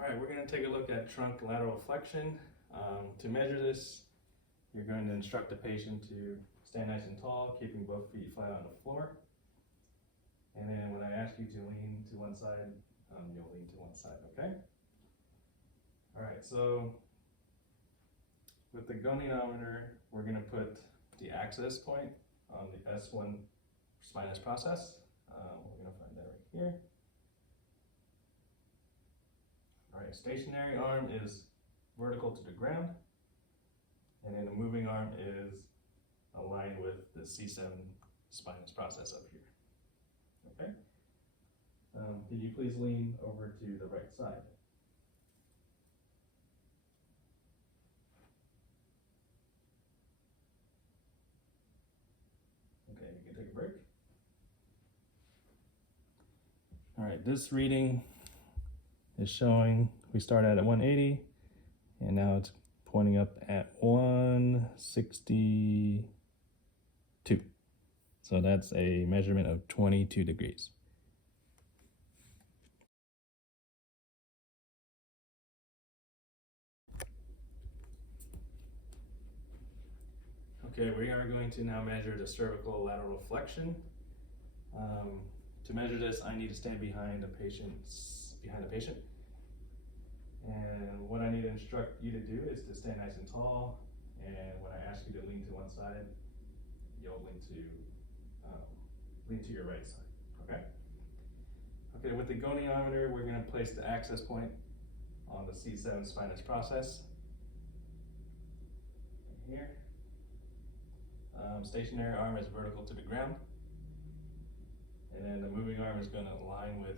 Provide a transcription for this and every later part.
All right, we're going to take a look at trunk lateral flexion. To measure this, you're going to instruct the patient to stand nice and tall, keeping both feet flat on the floor. And then when I ask you to lean to one side, you'll lean to one side, okay? All right, so with the goniometer, we're going to put the access point on the S1 spinous process. We're going to find that right here. All right, stationary arm is vertical to the ground, and then the moving arm is aligned with the C7 spinous process up here. Okay? Can you please lean over to the right side? Okay, you can take a break. All right, this reading is showing we started at 180 and now it's pointing up at 162. So that's a measurement of 22 degrees. Okay, we are going to now measure the cervical lateral flexion. To measure this, I need to stand behind the patient. And what I need to instruct you to do is to stand nice and tall. And when I ask you to lean to one side, you'll lean to your right side. Okay. Okay. With the goniometer, we're going to place the access point on the C7 spinous process. Right here. Stationary arm is vertical to the ground, and then the moving arm is going to align with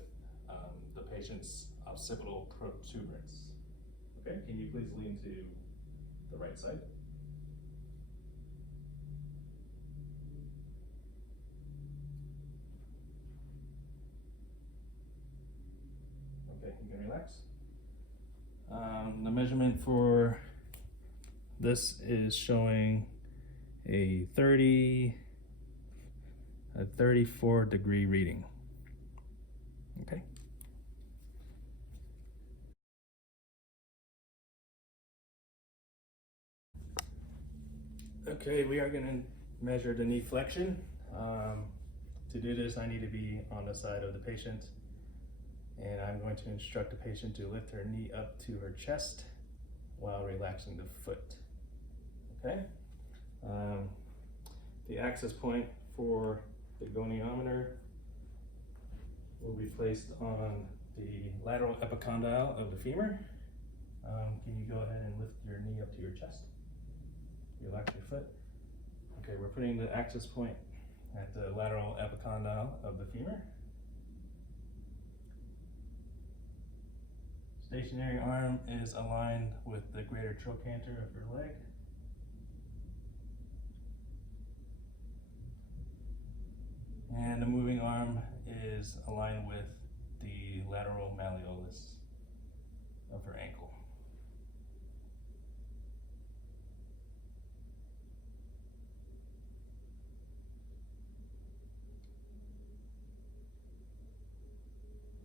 the patient's occipital protuberance. Okay, can you please lean to the right side? Okay, you can relax. The measurement for this is showing a 34 degree reading. Okay. Okay, we are going to measure the knee flexion. To do this, I need to be on the side of the patient, and I'm going to instruct the patient to lift her knee up to her chest while relaxing the foot. Okay. The access point for the goniometer will be placed on the lateral epicondyle of the femur. Can you go ahead and lift your knee up to your chest? Relax your foot. Okay, we're putting the access point at the lateral epicondyle of the femur. Stationary arm is aligned with the greater trochanter of your leg. And the moving arm is aligned with the lateral malleolus of her ankle.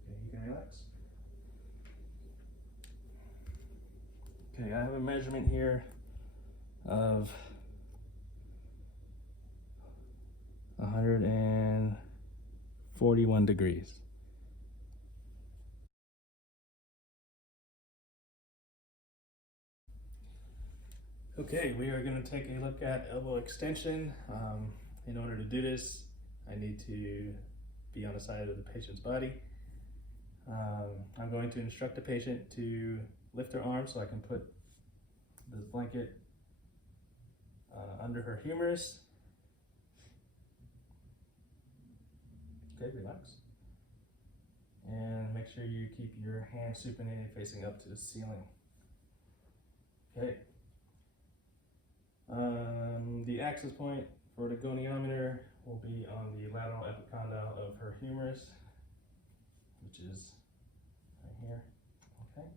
Okay, you can relax. Okay, I have a measurement here of 141 degrees. Okay, we are going to take a look at elbow extension. In order to do this, I need to be on the side of the patient's body. I'm going to instruct the patient to lift her arm so I can put this blanket under her humerus. Okay, relax. And make sure you keep your hand supinated facing up to the ceiling. Okay. The access point for the goniometer will be on the lateral epicondyle of her humerus, which is right here. Okay.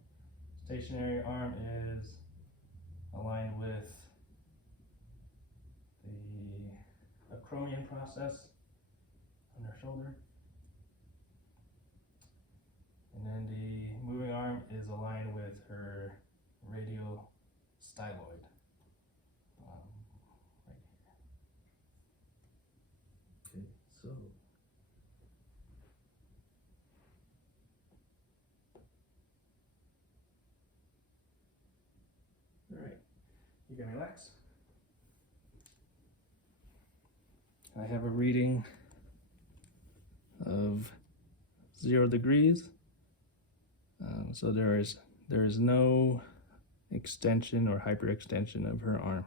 Stationary arm is aligned with the acromion process on her shoulder. And then the moving arm arm is aligned with her radial styloid. Right here. Okay, so All right, you can relax. I have a reading of 0 degrees. So there is no extension or hyperextension of her arm.